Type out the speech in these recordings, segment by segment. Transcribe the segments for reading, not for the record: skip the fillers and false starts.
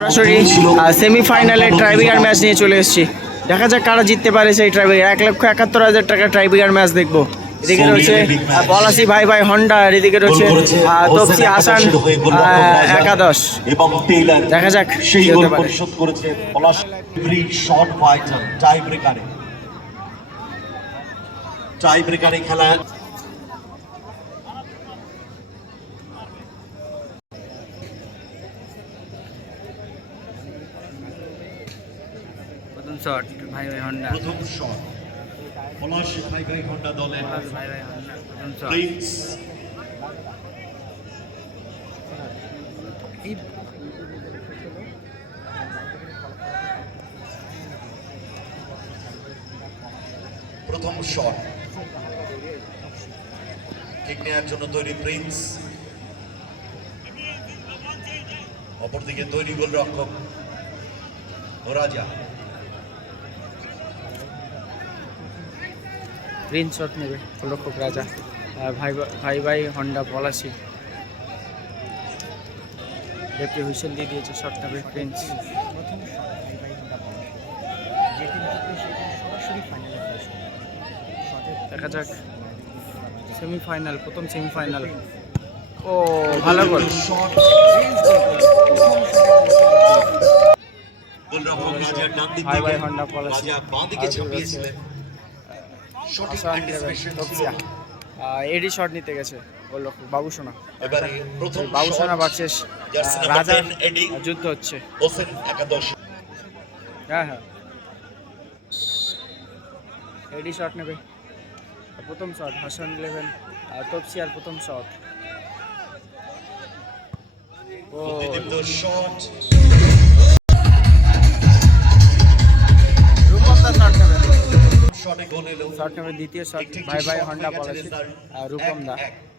সরাসরি সেমিফাইনালে tiebreaker match নিয়ে চলে এসেছি। দেখা যাক কারা জিততে পারে সেই ট্রাইব্রেকার। 1,71,000 টাকা ট্রাইব্রেকার ম্যাচ দেখবো। এদিকে রয়েছে পলাশি ভাই ভাই হন্ডা, আর এদিকে রয়েছে তপসি হাসান একাদশ। দেখা যাক কি হতে পারে। টাইব্রেকারে খেলা প্রথম শট ভাই ভাই হন্ডা, প্রথম শট পলাশ ভাই ভাই হন্ডা দলের ভাই ভাই হন্ডা প্রথম শট। প্রিন্স। প্রথম শট কিক নেওয়ার জন্য তৈরি প্রিন্স, অপরদিকে তৈরি গোলরক্ষক রাজা। প্রিন্স শট নেবে গোলরক্ষক রাজা। ভাই ভাই ভাই হন্ডা পলাশি রেফারি হুইসেল দিয়ে দিয়েছে, শট নেবে প্রিন্স। দেখা যাক সেমিফাইনাল, প্রথম সেমিফাইনাল। ও ভালো গোল। গোলরক্ষক রাজার ডান দিক ভাই ভাই থেকে হন্ডা পলাশি, রাজা বাঁ দিকে ছাপিয়েছিলেন। সঠিক অ্যান্টিসিপেশন ছিল। এডি শট নিতে গেছে গোলরক্ষক বাবুসোনা। এবারে প্রথম বাবুসোনা ভার্সেস রাজার এডি যুদ্ধ হচ্ছে। হোসেন একাদশ। হ্যাঁ হ্যাঁ, এডি শট নেবে প্রথম শট। হাসান 11 তপসি আর প্রথম শট। ও প্রতিদীপ্ত শট রূপমদা শট নেবে, শটে গোল এলো। শট নেবে দ্বিতীয় শট ভাই ভাই হন্ডা পলাশি। রূপমদা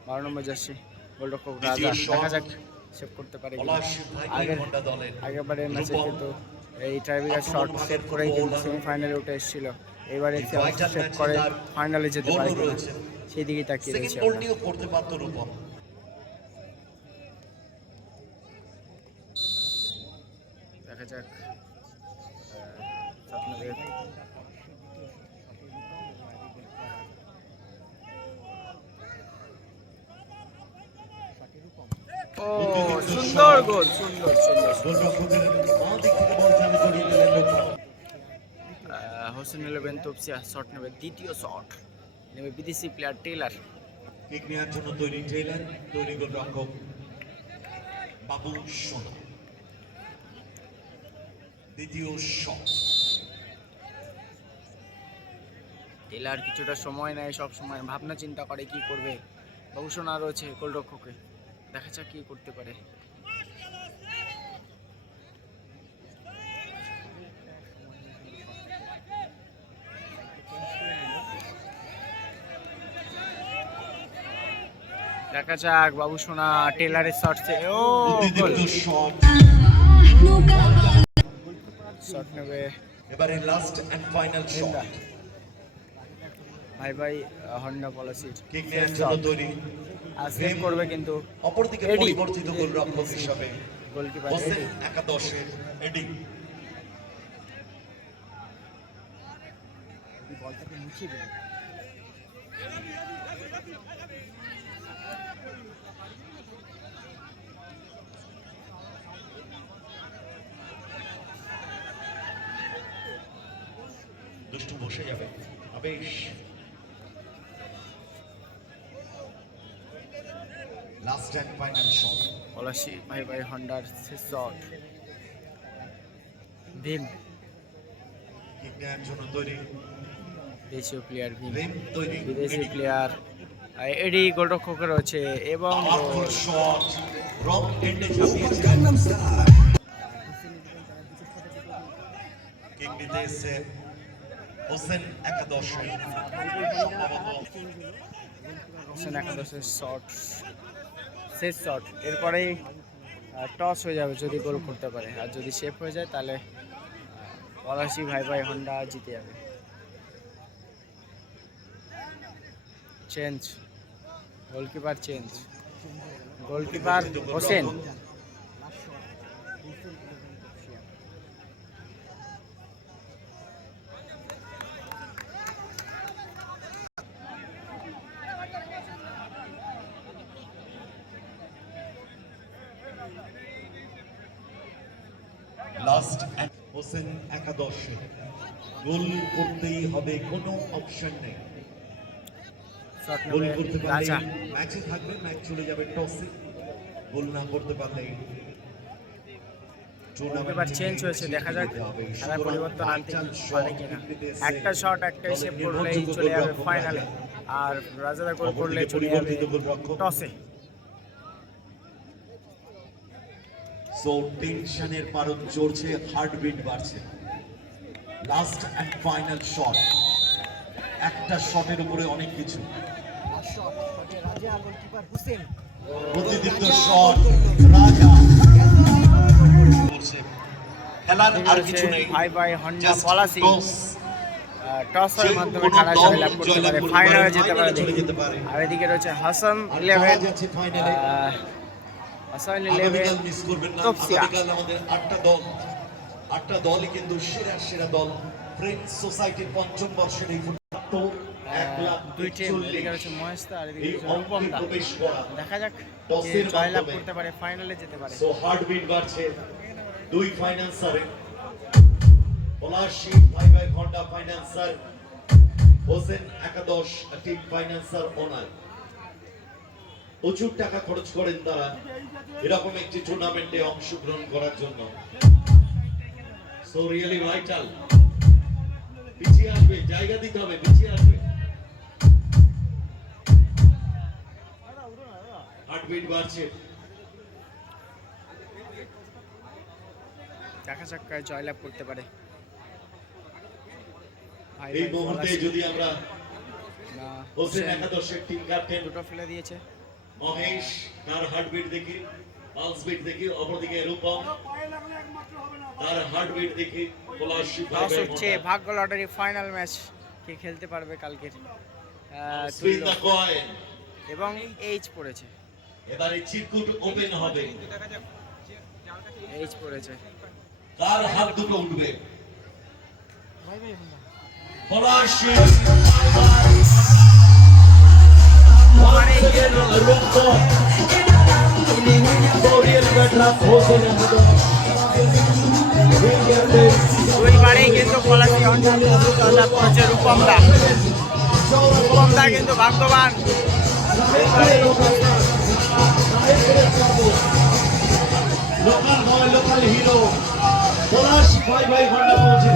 12 নম্বর জার্সি গোলরক্ষক রাজা। দেখা যাক সেভ করতে পারে কিনা। পলাশ ভাই ভাই হন্ডা দলের আগেরবারের ম্যাচে কিন্তু এই ট্রাইব্রেকার শট সেভ করেই কিন্তু সেমিফাইনালে উঠে এসেছিল। এবারে সেভ করে ফাইনালে যেতে পারে কিনা সেই দিকেই তাকিয়ে সেকেন্ড রয়েছে। গোলটিও করতে পারত রূপম। দেখা যাক শট নেবে। ও সুন্দর গোল, সুন্দর সুন্দর। গোলরক্ষকের বাঁ দিক থেকে বল জালে জড়িয়ে দিলেন রূপম। হোসেন 11 তপসিয়া শট নেবে দ্বিতীয় শট নেবে বিদেশি প্লেয়ার টেইলার। কিক নেওয়ার জন্য তৈরি টেইলার, তৈরি গোলরক্ষক বাবু সোনা। দ্বিতীয় শট টেইলার কিছুটা সময় নেয়, সব সময় ভাবনা চিন্তা করে কি করবে। বাবুসোনা রয়েছে গোলরক্ষকে, দেখা যাক কি করতে পারে। দেখা যাক বাবুসোনা টেইলারের শটে ও গোল। প্রতিদীপ্ত শট শট নেবে এবারে লাস্ট এন্ড ফাইনাল শট। ভাই ভাই হন্ডা পলাশির কিক নেওয়ার জন্য তৈরি আর সেভ করবে কিন্তু অপরদিকে এডি। পরিবর্তিত গোলরক্ষক হিসাবে গোলকিপার হোসেন এডি। একাদশের এডি। বলটাকে মুছিয়ে দিল। দুষ্টু বসে যাবে আবেশ। লাস্ট এন্ড ফাইনাল শট পলাশি ভাই ভাই হন্ডার শেষ শট। ভীম কিক নেওয়ার জন্য তৈরি দেশীয় প্লেয়ার, ভীম ভীম তৈরি বিদেশি প্লেয়ার এডি গোলরক্ষকের রয়েছে এবং পাওয়ারফুল শট রং এন্ডে ছাপিয়েছিলেন। কিক নিতে এসে হোসেন একাদশে সম্ভবত হোসেন একাদশের শট, শেষ শট। এরপরেই টস হয়ে যাবে যদি গোল করতে পারে, আর যদি সেভ হয়ে যায় তাহলে পলাশি ভাই ভাই হন্ডা জিতে যাবে। Change, goalkeeper change, goalkeeper Hossain last Hossain একাদশে গোল করতেই হবে, কোনো অপশন নেই। শট গোল নেবে করতে পারলে রাজা। ম্যাচে থাকবে, ম্যাচ চলে যাবে টসে। গোল না করতে পারলে এবার চেঞ্জ হয়েছে, দেখা যাক খেলার পরিবর্তন আনতে পারে কিনা। একটা শট একটাই সেভ করলেই চলে যাবে ফাইনালে, আর রাজাদা গোল করলে চলে যাবে টসে। সো টেনশনের পারদ চড়ছে, হার্টবিট বাড়ছে। লাস্ট এন্ড ফাইনাল শট, একটা শটের উপরে অনেক কিছু। প্রতিদিপ্ত শট, রাজা খেলার আর কিছু নেই। ভাই ভাই হন্ডা Just পলাশি toss। টসের মাধ্যমে কোনো খেলা দল জয়লাভ করতে পারে, জয়লাভ করতে ফাইনালে পারে, যেতে পারে। ফাইনালে চলে যেতে পারে। আর এদিকে রয়েছে হাসান আর 11, পাওয়া যাচ্ছে ফাইনালে। হাসান আগামীকাল 11 মিস করবেন না, তফসিয়া। আগামীকাল আমাদের 8টা দল, 8টা দলই কিন্তু সেরা সেরা দল। ফ্রেন্ডস সোসাইটির পঞ্চম বর্ষের এই ফুটবল 1,41,000 দুই টিম, এদিকে রয়েছে মহেশদা আর এদিকে এই রয়েছে অঙ্কে রূপমদা। প্রবেশ করা। দেখা যাক কে টসের জয়লাভ মাধ্যমে। করতে পারে, ফাইনালে যেতে পারে। সো হার্টবিট বাড়ছে দুই ফাইন্যান্সারে। পলাশী ভাই ভাই হন্ডা ফাইন্যান্সার, হোসেন একাদশ টিম ফাইন্যান্সার ওনার। প্রচুর টাকা খরচ করেন তারা এরকম একটি টুর্নামেন্টে অংশগ্রহণ করার জন্য। So really vital. পিছিয়ে আসবে, জায়গা দিতে হবে, পিছিয়ে আসবে। হার্টবিট বাড়ছে। দেখা যাক কে জয়লাভ করতে পারে। ভাই এই ভাই মুহূর্তে পলাশী যদি আমরা না হোসেন হোসেন একাদশের টিম ক্যাপ্টেন দুটো ফেলে দিয়েছে। মহেশ তার হার্টবিট দেখি, পালস বিট দেখি, অপরদিকে রূপম তার হার্টবিট দেখি। পলাশী ভাই টস ভাই হচ্ছে, হন্ডা। ভাগ্য লটারি ফাইনাল ম্যাচ, কে খেলতে পারবে কালকের। স্পিন তুল্য দ্য কয়েন। এবং এইচ পড়েছে, এবারে চিরকুট ওপেন হবে। এইচ পড়েছে। কার হাত দুটো উঠবে? পলাশী রূপম কোরিয়ান ব্যাটরাম হোসেন একাদশ। দুইবারেই কিন্তু পলাশী হন্ডা জয়লাভ করেছে রূপমদা। রূপমদা কিন্তু ভাগ্যবান। লোকাল বয়, লোকাল হিরো। পলাশী ভাই ভাই হন্ডা পৌঁছে